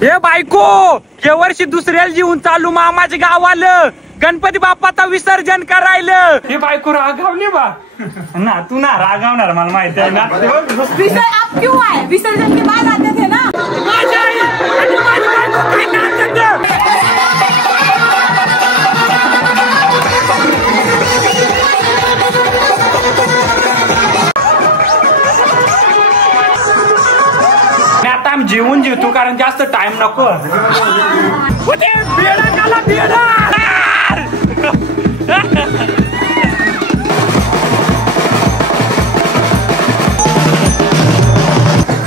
हे बायको या वर्षी दुसऱ्याला जीवन चालू मामाच्या गावाला गणपती बाप्पाचा विसर्जन करायला. हे बायको रागावली बा ना, तू ना रागावणार मला माहिती आहे ना. आप क्यों आए? विसर्जन के बाद आते थे ना. आता आम्ही जेवून जेवतो कारण जास्त टाइम नको.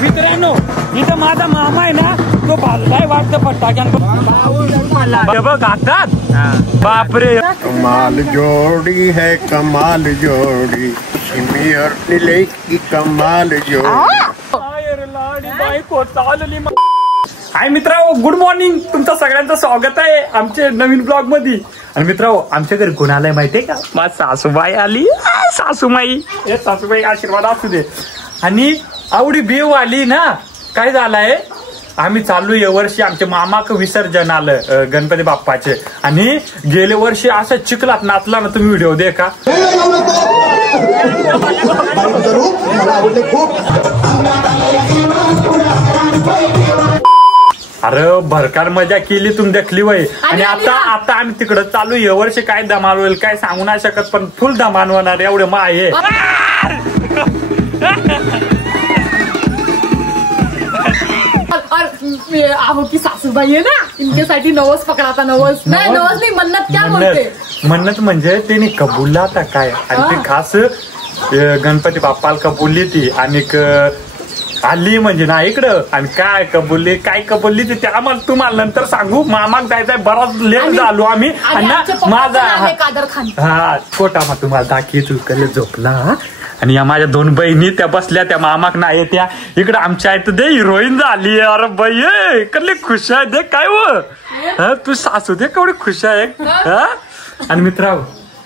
मित्रांनो इथं माझा मामा आहे ना, तो भाजलाय वाटतं फटाक्यान बघ हातात. बापरे कमाल जोड़ी है, कमाल जोड़ी मिले की कमाल जोड़ी. हाय मित्रांनो, गुड मॉर्निंग. तुमचं सगळ्यांचं स्वागत आहे आमच्या नवीन ब्लॉग मध्ये. आणि मित्रांनो आमच्या घरी कोण आलंय माहितीये का? माझी सासूबाई आली. सासूबाई आशीर्वाद असू दे. आणि आवडी बेव आली ना. काय झालंय, आम्ही चालू या वर्षी आमच्या मामाक विसर्जन आलं गणपती बाप्पाचे. आणि गेल्या वर्षी असं चिखलात नाचला ना, तुम्ही व्हिडिओ दे का? अरे भरकार मजा केली तुम्ही देखली वय. आणि आता आम्ही तिकडं चालू या वर्षी काय धमाल होईल काय सांगू नाही शकत, पण फुल धमाल होणार एवढे मा आहे. आहो की सासूबाई आहे ना, इनकेसाठी नवस पकडाता. नवस नाही मन्नत क्या बोलते? मन्नत म्हणजे त्यांनी कबुलला आता काय, आणि ते खास गणपती बाप्पाला कबुलली ती. आणि आली म्हणजे ना इकडं. आणि काय कबुलली ती आम्हाला तुम्हाला नंतर सांगू. मामाक जायचंय, बराच लेट झालो आम्ही. आणि ना माझा हा छोटा मग तुम्हाला दाखी तू कले झोपला. आणि या माझ्या दोन बहिणी त्या बसल्या, त्या मामाक नाही येत्या इकडं. आमच्या आहेत दे हिरोईन झाली. अरे बाई कल्ली खुश आहे दे. काय व तू सासू दे केवढी खुश आहे. आणि मित्रांनो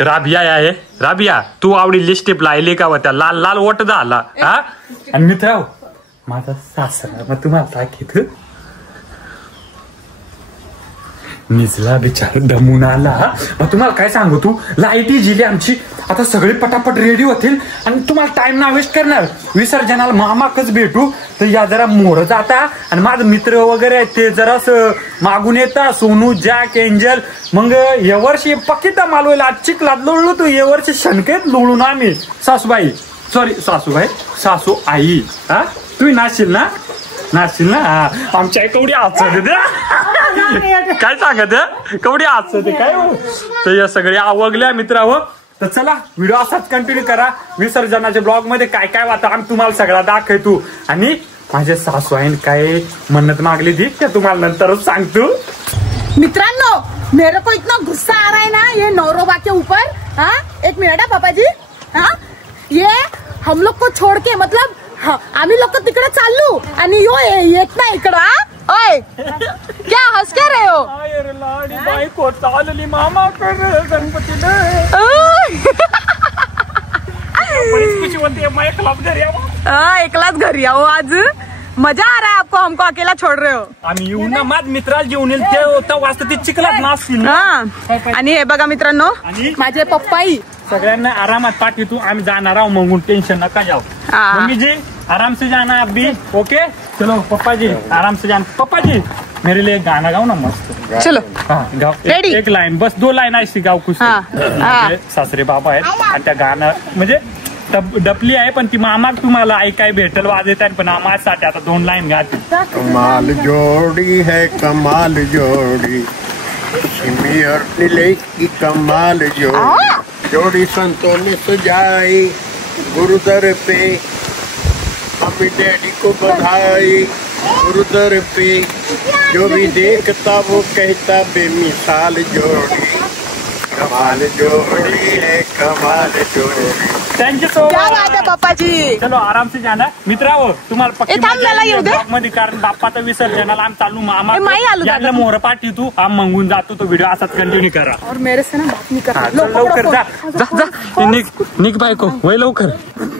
राबिया आहे. राबिया तू आवडी लिस्टेप लायली का? व त्या लाल लाल वट झाला. हा आणि मित्रांनो माझा सासरा मग तुम्हाला दाखवत निजला बिचार दमून आला. मग तुम्हाला काय सांगू, तू लाईटी जिली आमची. आता सगळे पटापट रेडी होतील आणि तुम्हाला टाइम ना वेस्ट करणार. विसर्जनाला मामाकच भेटू तर या जरा मोर जाता. आणि माझे मित्र वगैरे आहेत ते जरा मागून येतात, सोनू जॅक एंजल. मग या वर्षी पक्की धमाल होईल. आज चिखलात लोळलो तू, या वर्षी शंकेत लोळून आम्ही. सासू आई. हा तुम्ही नाचशील ना. आमच्या कवडी हसत काय सांगत कवडी हसत काय. तर या सगळे आवगल्या मित्रांनो. तर चला व्हिडिओ असाच कंटिन्यू करा. विसर्जनाच्या ब्लॉग मध्ये काय काय वाटतं आम्ही तुम्हाला सगळा दाखवतो. आणि माझे सासू आहे काय मन्नत मागली ती ते तुम्हाला नंतरच सांगतो. मित्रांनो मेरे को इतना गुस्सा आ रहा है ना ये नौरोबा के ऊपर. हाँ एक मिनट है पापा जी. हाँ ये हम लोग को छोड़ के मतलब आम्ही लोक तिकडे चाललो आणि यो येत ना इकडं. ओय क्या हस क्या रहे हो? बायको चालली मामा गणपतीला. एकलाच घरी आओ. आज मजा आ रहा है आपको, हमको अकेला छोड़ रहे हो. आम्ही येऊन ना माझ मित्राला जेवून येईल ते वाजता ते चिखलात नाचतील. आणि हे बघा मित्रांनो माझे पप्पाई सगळ्यांना आरामात पाठवतो. आम्ही जाणार आहोत मग टेंशन नका जाओ. मम्मी जी आराम से जाना आप भी. ओके चलो पप्पा जी आराम से जाना. पप्पा जी मेरे लिए गाना गाओ ना मस्त. चलो गाओ. एक लाईन बस 2 लाईन आहे गाव खुश. सासरे बाबा आहेत आणि त्या गाणं म्हणजे डपली आहे पण ती मामा तुम्हाला ऐकाय भेटेल वाजत आहे. पण माझ्यासाठी आता 2 लाईन गाते. कमाल जोड़ी है, कमाल जोड़ी मिले की कमाल जोड़ी. जोड़ी संतों ने सजाई गुरुद्वारे पे, मम्मी डैडी को बधाई गुरुद्वारे पे. जो भी देखता वो कहता बेमिसाल जोड़ी. कमाल जोड़ी है, कमाल जोड़ी. थँक्यू सो क्या बात है पप्पा जी. चलो आराम से जाना. मित्रांनो तुम्हाला पक्की मध्ये कारण बाप्पाचं विसर्जनाला आम्ही चालू. मामा मोहर पाठी तू आम मंगून जातो. तो व्हिडिओ असाच कंटिन्यू करा. और मेरे से ना बात नहीं करा. लवकर जा. निक बायको वय लवकर.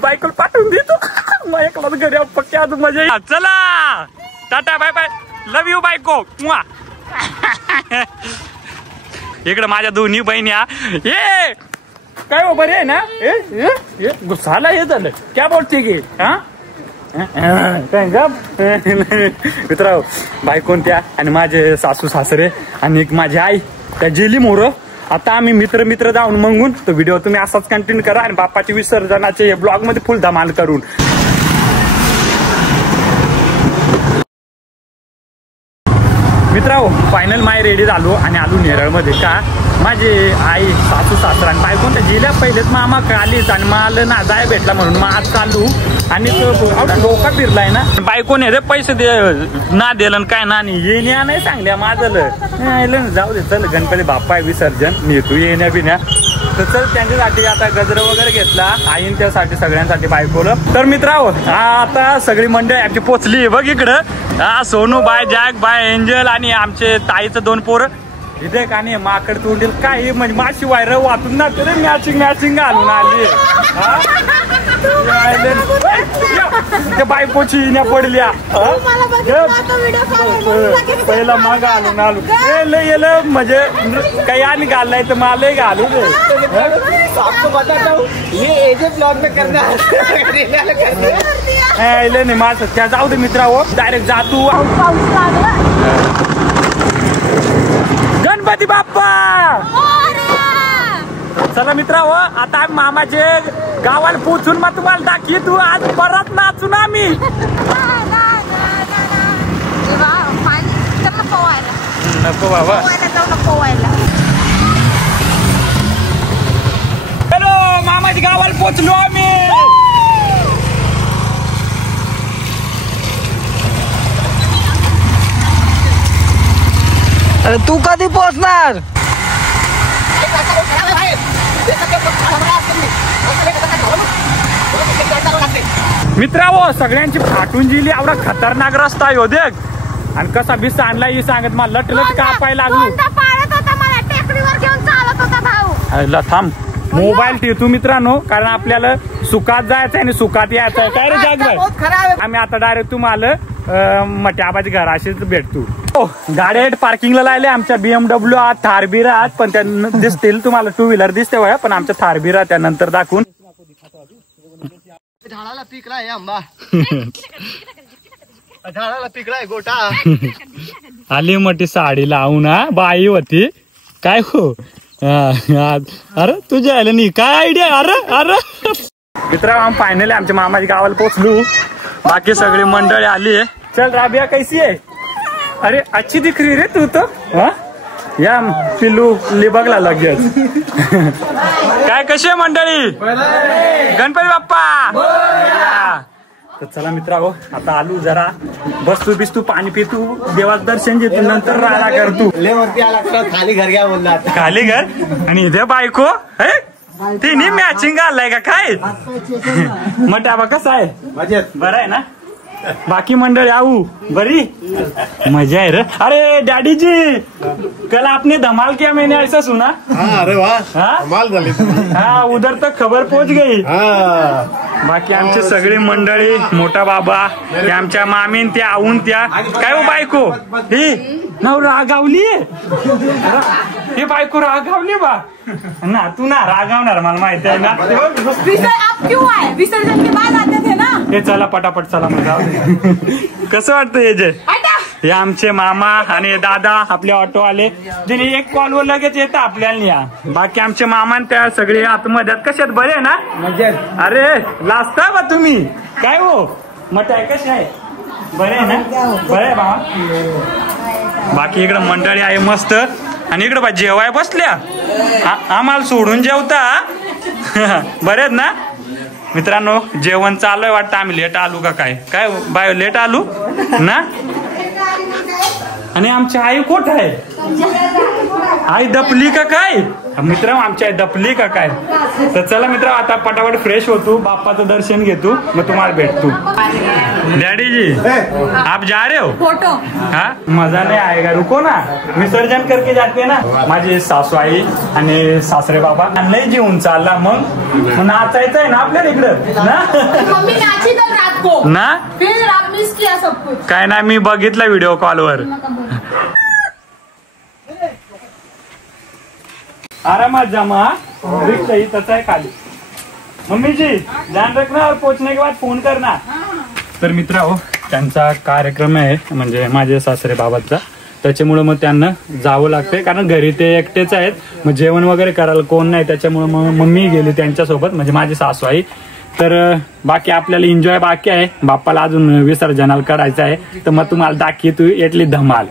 बायकोला पाठवून देतो. मग एकलाच घरी पक्की आज मजा. चला tata bye bye. Love you बायको. इकडे माझ्या दोन्ही बहिण्या. ये काय हो बरे आहे ना. गुस्साला हे झालं क्या बोलते की. हा मित्र बायकोन त्या आणि माझे सासू सासरे आणि एक माझी आई त्या जेली मोर. आता आम्ही मित्र जाऊन मंगून तो व्हिडिओ तुम्ही असाच कंटिन्यू करा आणि बाप्पाचे विसर्जनाचे ब्लॉग मध्ये फुल धमाल करून. मित्रांनो फायनल माय रेडी झालो आणि आलो नेरळमध्ये. का माझे आई सासू सासरा आणि बायकोन त्या गेल्या पहिलेच मामा कालीच आणि मला ना जाय भेटला म्हणून मग आज चालू आणि एवढा डोका फिरलाय ना. बायकोने रे पैसे ना दिलं काय ना येण्या नाही सांगल्या माझं. जाऊ दे चल गणपती बाप्पा विसर्जन नेतो येण्या बिण्या. तर चल त्यांच्यासाठी आता गजर वगैरे घेतला आईन त्यासाठी सगळ्यांसाठी बायकोलं. तर मित्रांनो आता सगळी मंडळी आमची पोचली बघ इकडं. हा Sonu bye Jack bye Angel आणि आमचे ताईचं 2 पोरं इथे का नाही माकड तोंडील काय म्हणजे माशी वायर वाचून ना तरी मॅचिंग घालून आली. बायकोची इन्या पडल्या पहिला मग घालून आलो येलं म्हणजे काही आणि घाललाय तर मला घालू दे. नाही माझं त्या जाऊ दे मित्रांनो डायरेक्ट जातो. गणपती बाप्पा. चला मित्रांनो आता आम्ही मामाचे गावाला पोचून मग तुम्हाला दाखवू. आज परत नाचून आम्ही. नको बाबा हॅलो मामाच्या गावाला पोचलो आम्ही. अरे तू कधी पोहोचणार. मित्रांनो सगळ्यांची फाटून गेली एवढा खतरनाक रस्ता आहे हो देख आणि कसा बिस्सा आणला ही सांगत मला लट कापायला लागलो. थांब मोबाईल ठेवतो मित्रांनो कारण आपल्याला सुखात जायचं आणि सुखात यायचं काय रे जाग. आम्ही आता डायरेक्ट तुम्हाला मट्या आबाच्या घराशीच भेटतो. गाड्या पार्किंगला लायले आमच्या BMW आहात थार बी राहत पण त्या दिसतील तुम्हाला 2 व्हीलर दिसते वया पण आमच्या थार बी राहत त्यानंतर दाखवून. झाडाला पिकलाय आंबा. झाडाला पिकलाय गोटा. आली मोठी साडी लावून बाई होती काय हो. अरे तुझ्या आलं नाही काय आयडिया. अरे मित्रांनो फायनली आमच्या मामाच्या गावाला पोहोचलो. बाकी सगळी मंडळी आली. चल राबिया कैसी आहे. अरे अच्छी दिख रही रे तू तो. या पिल्लू लिबगला लगेच. काय कशी आहे मंडळी. गणपती बाप्पा. तर चला मित्रांनो आता आलू जरा बसतू पाणी पितू देवाचं दर्शन घेतो नंतर राडा करतू. खाली घर घ्या बोलला. खाली घर आणि इथे बायको तिने मॅचिंग घाललाय का काय. मग कसा आहे बरं आहे ना. बाकी मंडळी आऊ बरी मजा है रे. अरे डैडी जी कल आपने धमाल किया मैंने ऐसा सुना. अरे वाह धमाल झाली. हाँ उधर तक खबर पहुंच गई. बाकी आमची सगळी मंडळी मोठा बाबा आमच्या मामीन त्या आऊन त्या काय हो बायको ही नव रागावली. हे बायको रागावली बा ना. तू ना रागावणार मला माहिती आहे ना. विसर्जन के बाद आते थे ना. हे चला पटापट चला मग. कसं वाटतं हे जे हे आमचे मामा आणि दादा आपले ऑटो आले जिने एक कॉलवर लगेच येतं आपल्याला या. बाकी आमचे मामा त्या सगळे आतमध्ये कशात बरे ना. अरे लाजता बा तुम्ही काय हो मग कसे आहे बरे आहे ना. बरे आहे बाबा. बाकी इकडे मंडळी आहे मस्त आणि इकडे बा जेवाय बसल्या आम्हाला सोडून जेवता. बरे आहेत ना मित्रांनो. जेवण चालू आहे वाटतं. आम्ही लेट आलो का काय काय बाय लेट आलो ना. आणि आमची आई कोठ आहे. आई दपली का काय मित्र. आमची आई दपली का काय. तर चला मित्र आता पटापट फ्रेश होतो बाप्पाचं दर्शन घेतो मग तुम्हाला भेटतो. डैडी जी आप जा रहे हो. फोटो हाँ मजा नहीं आएगा रुको ना विसर्जन करके जाते ना. माझी सासू आई आणि सासरे बाबा नाही जीवन चालला मग नाचायचं आहे ना आपल्याला इकडं ना. मम्मी नाची तर रात आपको ना फिर आप मिस किया सब कुछ. काय नाही, मी बघितलं व्हिडिओ कॉलवर. आरामात जमा रिक्षा ही तसा आहे खाली. मम्मी जी ध्यान रखना और पोहोचने के बाद फोन करना. तर मित्रांनो त्यांचा कार्यक्रम आहे म्हणजे माझे सासरे बाबांचा, त्याच्यामुळे मग त्यांना जावं लागतंय कारण घरी ते एकटेच आहेत. मग जेवण वगैरे करायला कोण नाही, त्याच्यामुळे मग मम्मी गेली त्यांच्यासोबत म्हणजे माझी सासू आई. तर बाकी आपल्याला एन्जॉय बाकी आहे. बाप्पाला अजून विसर्जनाला करायचं आहे, तर मग तुम्हाला दाखवतो इथली धमाल.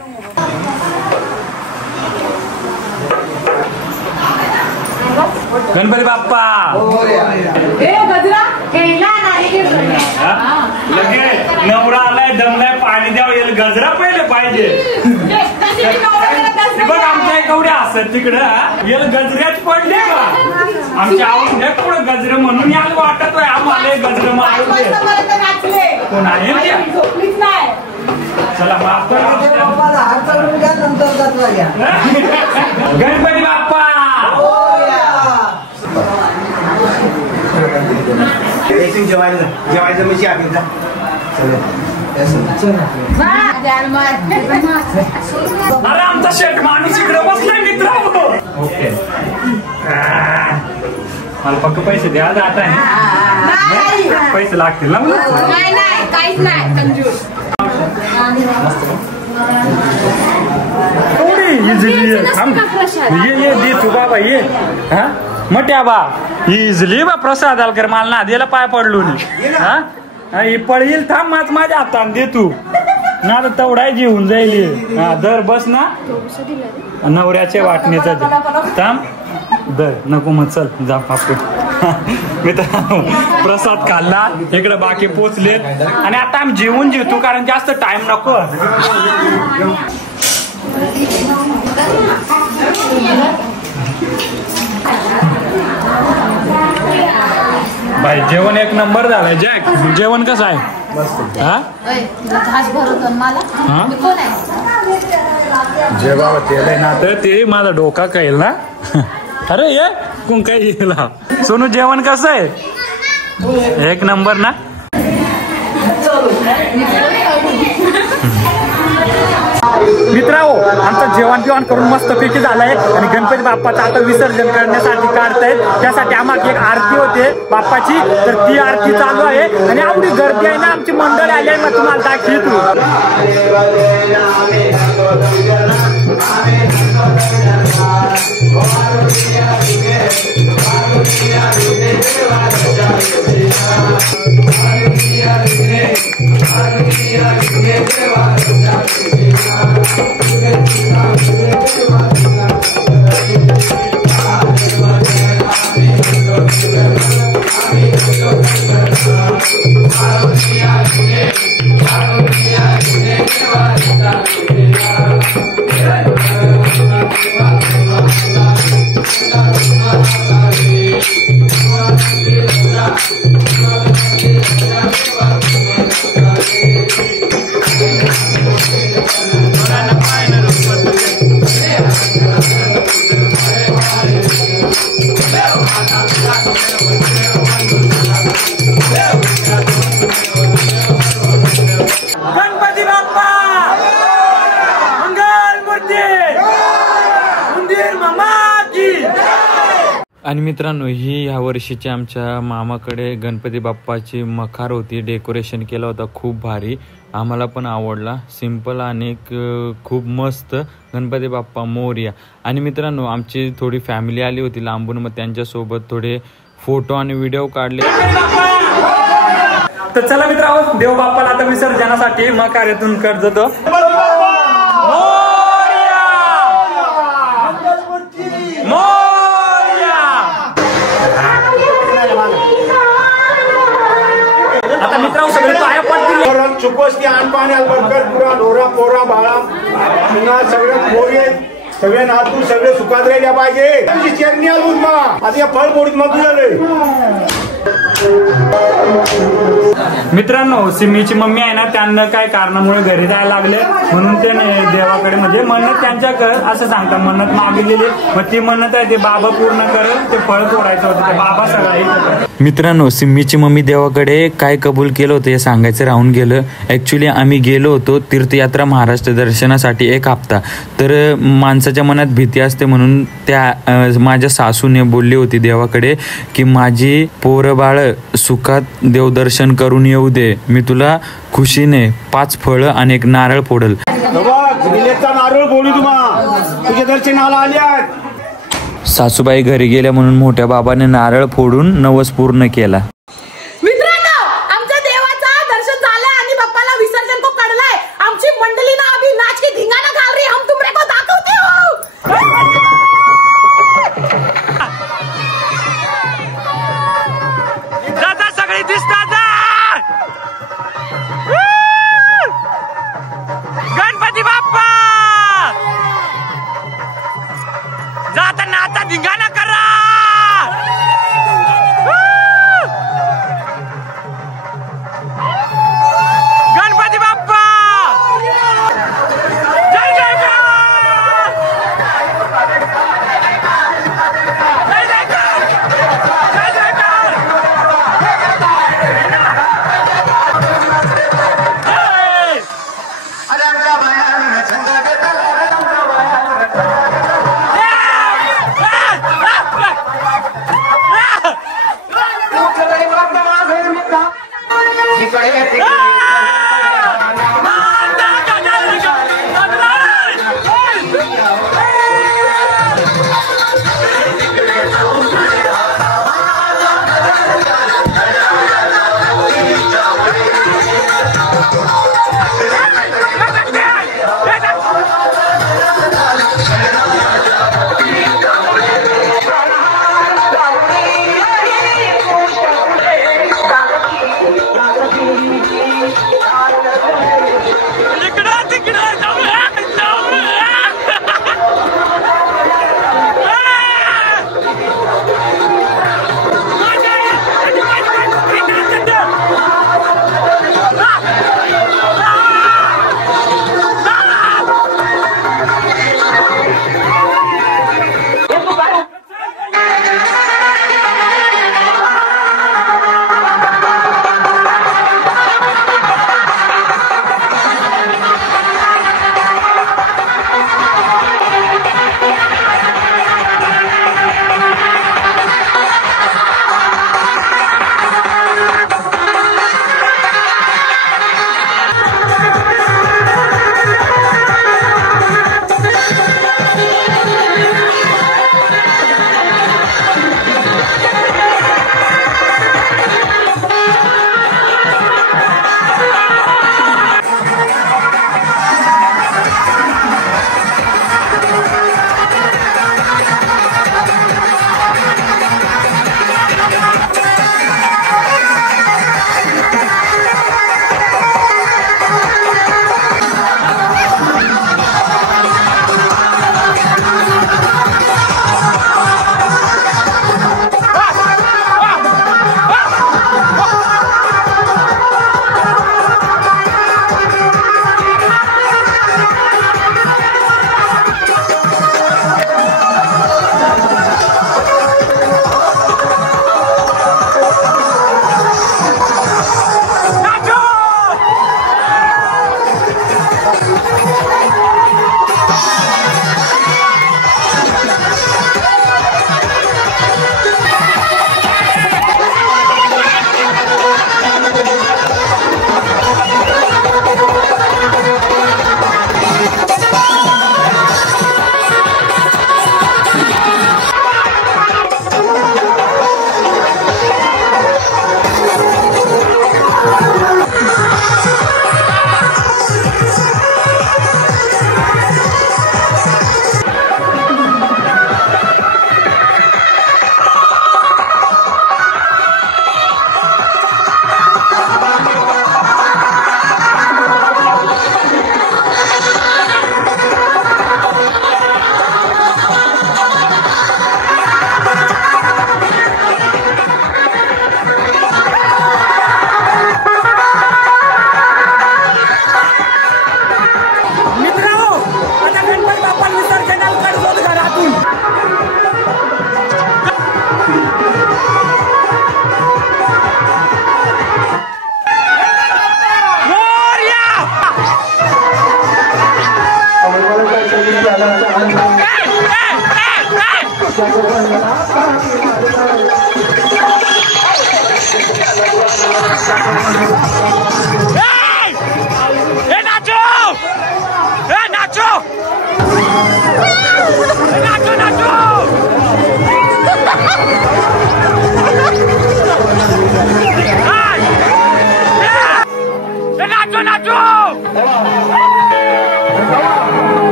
गणपती बाप्पा लगे नवरा आलाय दमलाय पाणी द्यावं येईल गजरा पहिले पाहिजे. बघ आमच्या एवढे असत तिकडं येईल गजऱ्याच पडले का आमच्या आवडून द्या पुढं गजर म्हणून याला वाटत आहे आम्हाला गजर मारून कोण आहे. चला माफ गणपती बाप्पा जेवायचं मी आधी अरे आमचा शेट माणूस इकडे बसलाय मित्र. ओके मला फक्त पैसे द्या जात आहे. पैसे लागतील ना. काहीच नाही कंजूस. इझिली ये दे तू बाबा ये. हा मट्या बा इझिली बा प्रसाद आलकर मला ना द्यायला पाय पडलो नाही. हा पळील थांब माझ माझ्या हातान दे तू ना तर तेवढा जेवून जाईल. हा दर बस ना नवऱ्याच्या वाटणीचा थांब दर नको मग चल जा पापू. मित्रांनो प्रसाद खाल्ला इकडे बाकी पोचलेत आणि आता आम्ही जेवून जेवतो कारण जास्त टाइम नको. भाई जेवण एक नंबर झालंय. जॅक जेवण कसं आहे. जे बाबा केलंय ना तर ते माझा डोका कळेल ना. अरे ये कोण काय येईल. सोनू जेवण कसं आहे. एक नंबर ना. मित्रांनो आमचं जेवण बिवण करून मस्त पैकी झालंय आणि गणपती बाप्पाचं आता विसर्जन करण्यासाठी काढतायत. त्यासाठी आम्हाला एक आरती होते बाप्पाची, तर ती आरती चालू आहे आणि एवढी गर्दी आहे ना आमची मंडळी आली आहे. मग तुम्हाला दाखवतो. गणपती बाप्पा मंगल मूर्ती मंदिर मामा की. आणि मित्रांनो ही ह्या वर्षीची आमच्या मामाकडे गणपती बाप्पाची मखार होती, डेकोरेशन केला होता खूप भारी. आम्हाला पण आवडला. सिंपल आणि खूप मस्त गणपती बाप्पा मोरया. आणि मित्रांनो आमची थोडी फॅमिली आली होती लांबून, मग त्यांच्यासोबत थोडे फोटो आणि व्हिडिओ काढले. तर चला मित्रांनो देव बाप्पाला आता विसर्जनासाठी मखारेतून करतो. आता मित्रांनो सगळे पाया पडतील. चुकोसकी आणपाणी अलबटकर पुरा ढोरा पोरा बाळा पुन्हा सगळे पोरे सगळे नातू सगळे सुखात राहिल्या पाहिजे. चेरणी आलून मा आता या फळ पोडीत मग झाले. मित्रांनो सिमीची मम्मी आहे ना त्यांना काय कारणामुळे घरी जायला लागले म्हणून ते देवाकडे म्हणजे मन्नत त्यांच्याकडे असं सांगतात मन्नत मागितलेली, मग ती मन्नत आहे ते बाबा पूर्ण करेल. ते फळ तोडायचं होतं ते बाबा सगळं मित्रांनो, सिम्मीची मम्मी देवाकडे काय कबूल केलं होतं हे सांगायचं राहून गेलं. ॲक्च्युली आम्ही गेलो होतो तीर्थयात्रा महाराष्ट्र दर्शनासाठी 1 हप्ता. तर माणसाच्या मनात भीती असते म्हणून त्या माझ्या सासूने बोलली होती देवाकडे की माझी पोरं बाळ सुखात देवदर्शन करून येऊ दे, मी तुला खुशीने 5 फळं आणि 1 नारळ फोडल. नारळ बोलू तुम्हा तुझ्या दर्शनाला आल्यात. सासूबाई घरी गेल्या म्हणून मोठ्या बाबाने नारळ फोडून नवस पूर्ण केला. मित्रांनो, आमच्या देवाचं दर्शन झालं आणि बाप्पाला विसर्जन को कडलाय. आमची मंडळी ना अभी नाच के धिंगाणा घाल रही, हम तुमरे को दाखवते हो. दादा सगळे दिसतात. गणपती बाप्पा जाता नाचा धिंगाणा करा.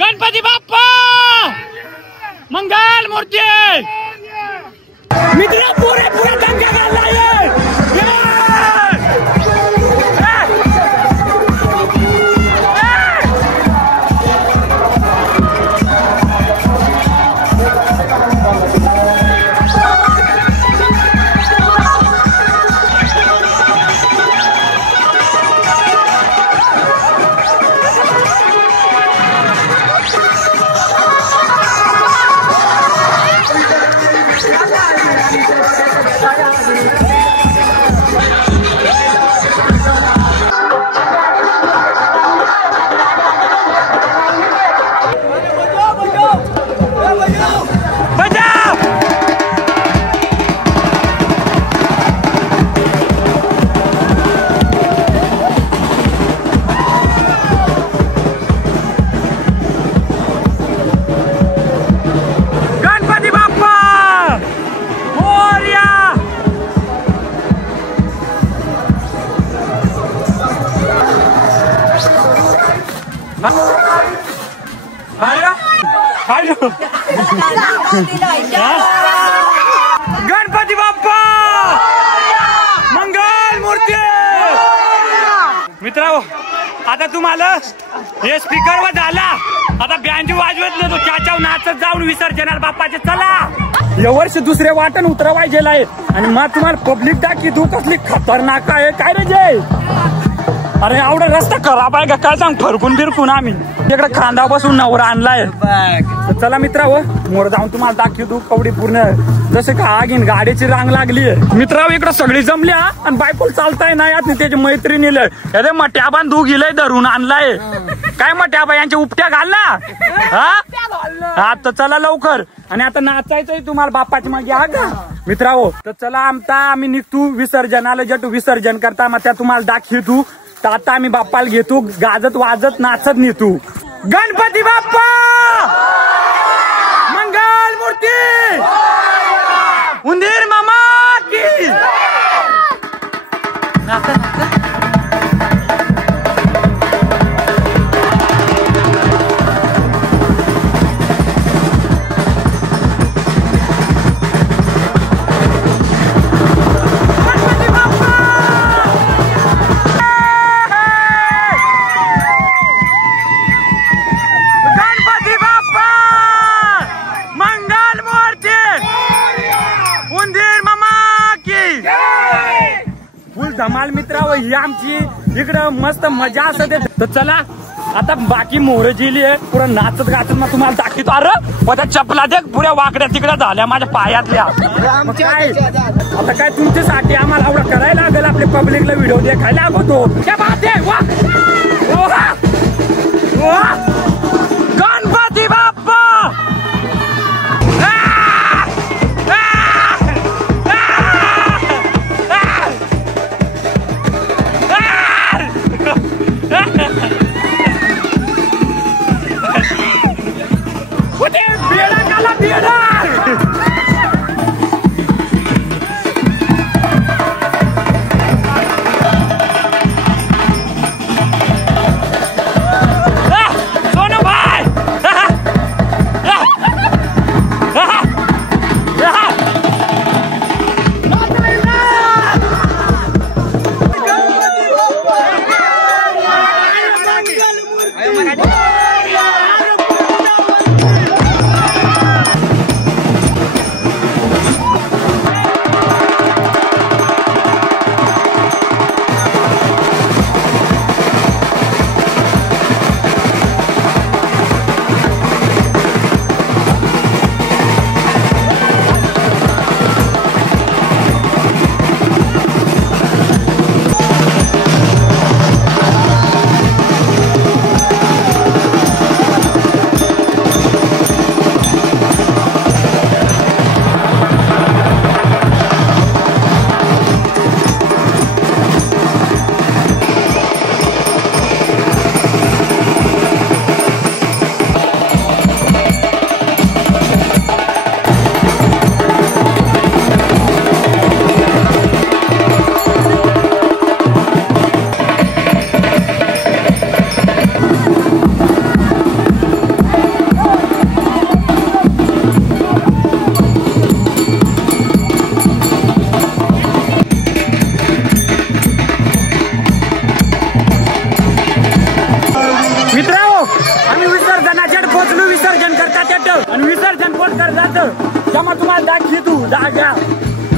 गणपती बाप्पा मंगल मूर्ती मित्र पुरे दंगा घालला गणपती बाप्पा मंगल मूर्ती मित्रांनो आता तुम्हाला हे स्पीकर वर झाला आता बँजो वाजवत नाही तो चाचाव नाचत जाऊन विसर्जनाला बाप्पाचे चला या वर्षी दुसरे वाटण उतरवायचे आहेत आणि मग तुम्हाला पब्लिक दाखी तू कसली खतरनाक आहे काय रे जय अरे एवढा रस्ता खराब आहे का काय सांग फरकून बिरकून आम्ही इकडे खांदा बसून नवरा आणलाय चला मित्रांनो मोर जाऊन तुम्हाला दाखवतो कवडी पूर्ण जसे का आगीन गाडीची रांग लागली मित्रांनो इकडे सगळी जमली आणि बायकोल चालताय नाही यात त्याची मैत्रिणीला अरे मट्याबा दू गेलंय धरून आणलाय काय मट्याबा यांच्या उपट्या घाल ना हा तर चला लवकर आणि आता नाचायचंय तुम्हाला बाप्पाची मागे हा का मित्रांनो तर चला आम्ही निघतो विसर्जनाला जटू विसर्जन करता मग त्या तुम्हाला दाखवतो तर आता आम्ही बाप्पाला घेतो गाजत वाजत नाचत नेतो गणपती बाप्पा मंगल मूर्ती उंदीर मामा की उंदीर धमाल मित्र ही आमची इकडं मस्त मजा असते. तर चला आता बाकी मोहर जिली आहे पुरा नाचत गाचत मग तुम्हाला दाखवतो. अरे माझ्या चपला दे पुऱ्या वाकड्या तिकड्या झाल्या माझ्या पायातल्या. काय आता काय तुमच्यासाठी आम्हाला एवढं करायला लागेल आपले पब्लिकला व्हिडिओ देखायला अगोदो. क्या बात आहे वा गणपती बाप्पा.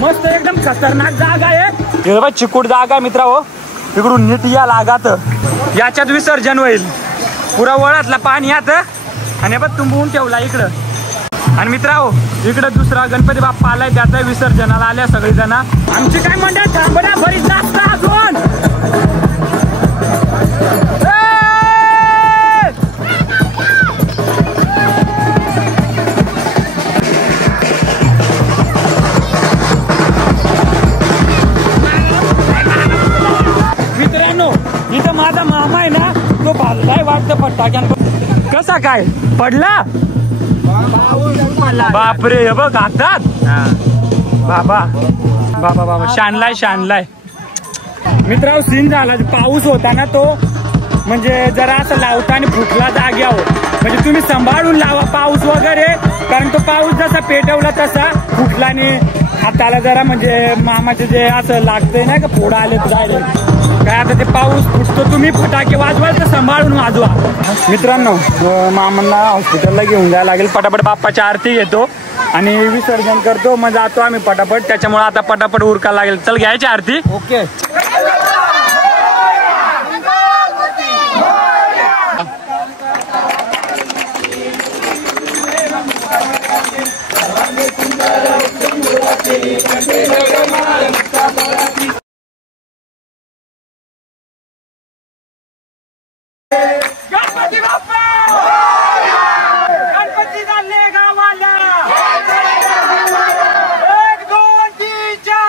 मस्त एकदम खतरनाक जागा आहे. चिकूट जागा आहे मित्र हो. इकडून नीट या लागात याच्यात विसर्जन होईल. पुरा वळातला पाणी यात आणि बघ तुंबवून ठेवला इकडं. आणि मित्र हो इकडं दुसरा गणपती बाप्पा आलाय त्याचा विसर्जनाला आल्या सगळी जण. आमची काय मंडळ थांबण्या बरीच जास्त अजून. इथं माझा मामा आहे ना तो भाजलाय वाटतं फटाक्यान. कसा काय पडला बापरे हे बघ हातात. बाबा बाबा बाबा शानलाय शानलाय मित्रांनो. सीन झाला पाऊस होता ना तो म्हणजे जरा असं लावताना फुटला जाग्यावर. म्हणजे तुम्ही सांभाळून लावा पाऊस वगैरे कारण तो पाऊस जसा पेटवला तसा फुटला आणि हाताला जरा म्हणजे मामाचे जे असं लागतंय ना का फोडा आले जायला काय. आता ते पाऊस फुटतो तुम्ही फटाके वाजवाल तर सांभाळून वाजवा. मित्रांनो मामांना हॉस्पिटलला घेऊन जायला लागेल. पटापट बाप्पाची आरती घेतो आणि विसर्जन करतो मग जातो आम्ही पटापट. त्याच्यामुळे आता पटापट उरकायला लागेल. चल घ्यायची आरती. ओके गणपती बाप्पा गणपती चालले गावाला. 1 2 3 4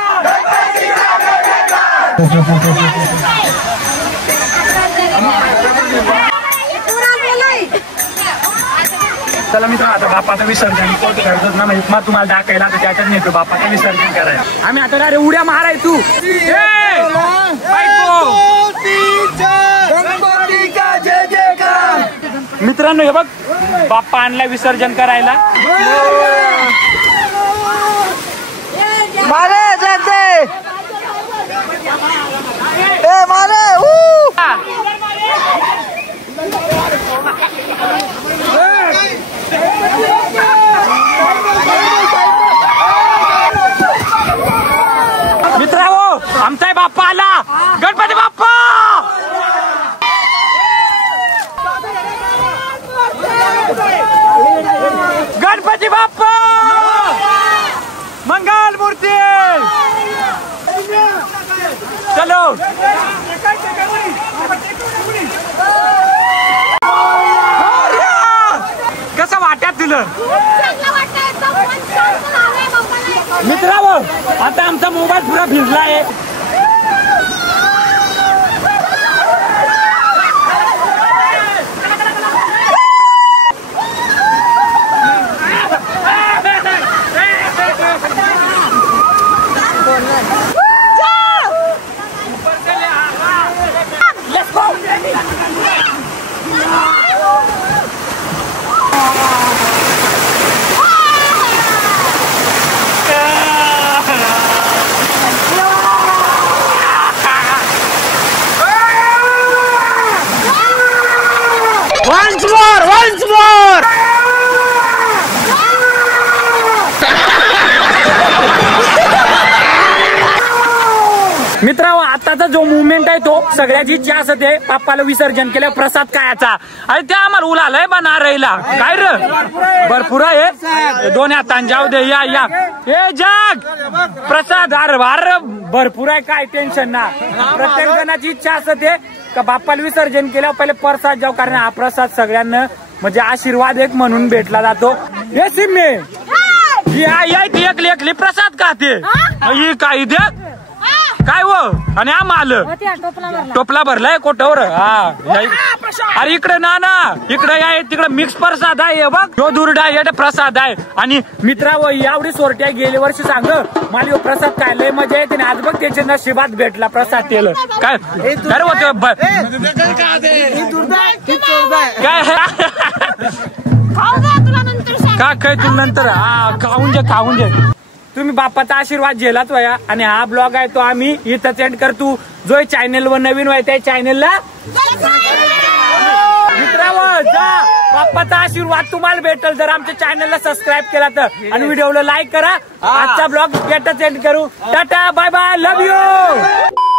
चला मित्र आता बाप्पाचं विसर्जन करतो ना मग तुम्हाला दाखवायला तर त्याच्यात नेतो बाप्पाचं विसर्जन करायला. आम्ही आता अरे उड्या माराय तू मित्रांनो. हे बघ बाप्पा आणला विसर्जन करायला. मित्रांनो आमचा बाप्पा आला. गणपती बाप्पा मंगल मूर्ती चलो कसं वाटत तुला मित्रांनो आता आमचा मोबाईल पुरा भिजला आहे Once more! मित्रांनो आताचा जो मुवमेंट आहे तो सगळ्याची इच्छा असते बाप्पाला विसर्जन केलं प्रसाद खायचा आणि त्या आम्हाला उलालय बना राहिला काय रे भरपूर आहे दोन हातान जाऊ दे या या ए जाग प्रसाद अरे भरपूर आहे काय टेन्शन ना प्रत्येक जणाची इच्छा असते का बाप्पाला विसर्जन केलं पहिले प्रसाद जाऊ कारण हा प्रसाद सगळ्यांना म्हणजे आशीर्वाद एक म्हणून भेटला जातो हे सिम्मे एकली प्रसाद खाते ही काही दे काय हो आणि आम आलं टोपला भरलाय कोटावर हा अरे इकडे ना इकडे आहे तिकडे मिक्स प्रसाद आहे बघ तो दुर्डा आहे प्रसाद आहे आणि मित्रांनो एवढी सोरट्या गेल्या वर्षी सांग मला प्रसाद काय लय मजा येते आणि आज बघ त्याच्या नशिबात भेटला प्रसाद केलं काय अरे होत काय तू नंतर हा खाऊन जे तुम्ही बाप्पाचा आशीर्वाद झेलाच वया आणि हा ब्लॉग आहे तो आम्ही इथं सेंड करतो जो चॅनल वर नवीन व्हाय त्या चॅनलला मित्रांनो जा बाप्पाचा आशीर्वाद तुम्हाला भेटेल जर आमच्या चॅनलला सबस्क्राईब केला तर आणि व्हिडिओला लाईक करा आजचा ब्लॉग इथं सेंड करू tata bye bye love you